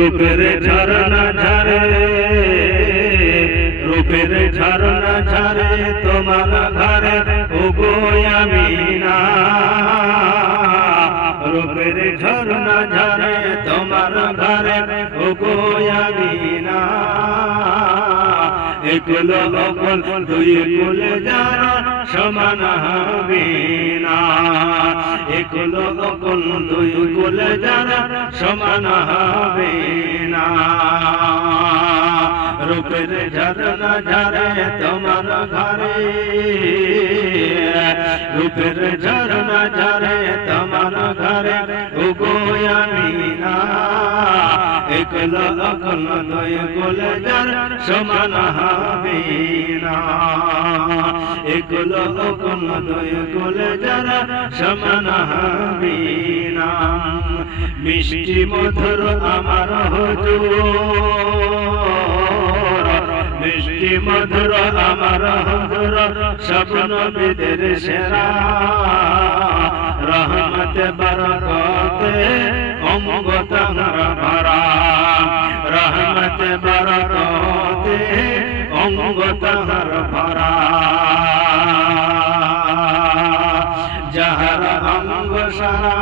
রূপের ঝরনা ঝরে, রূপের ঝরনা ঝরে তোমার ঘরে ওগো আমিনা। রূপের ঝরনা ঝরে তোমার ঘরে ওগো আমিনা। একুল অকুল দুই কুল যারা সমান হবে না। একুল অকুল দুই কুল যারা সমান হবে না। রূপের ঝরনা ঝরে তোমার ঘরে, রূপের ঝরনা ঝরে তোমার ঘরে ওগো আমিনা। একুল অকুল দুই কুল যারা সমান হবে না। একুল অকুল দুই কুল যারা সমান হবে না। মিষ্টি মধুর আমার হুজুর, মিষ্টি মধুর আমার হুজুর সব নবীদের সেরা। রহমত বরকতে অঙ্গ তাহার ভরা, রহমত বরকতে অঙ্গ তাহার ভরা। যাহার অঙ্গ সারা,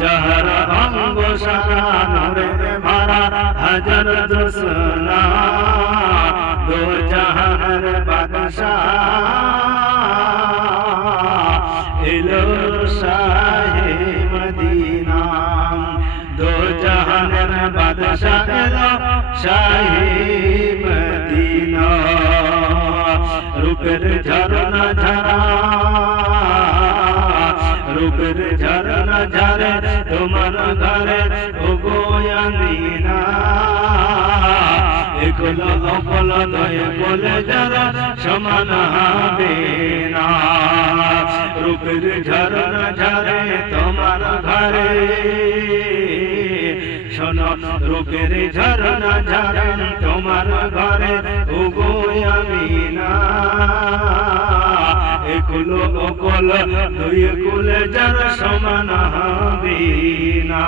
যাহার অঙ্গ সারা নূরে ভরা। হাজার দোসনা দো জাহানের বাদশাহ এলো শাহে মদিনা। দো জাহানের বাদশাহ এলো শাহে মদিনা। রূপের ঝরনা ঝরা, রূপের ঝরনা ঝরে তোমার ঘরে ওগো আমিনা। একুল অকুল দুই কুল যারা সমান হবে না। রূপের ঝরনা ঝরে তোমার ঘরে, শোনো রূপের ঝরনা ঝরে তোমার ঘরে ওগো আমিনা। একুল অকুল দুই কুল যারা সমান হবে না।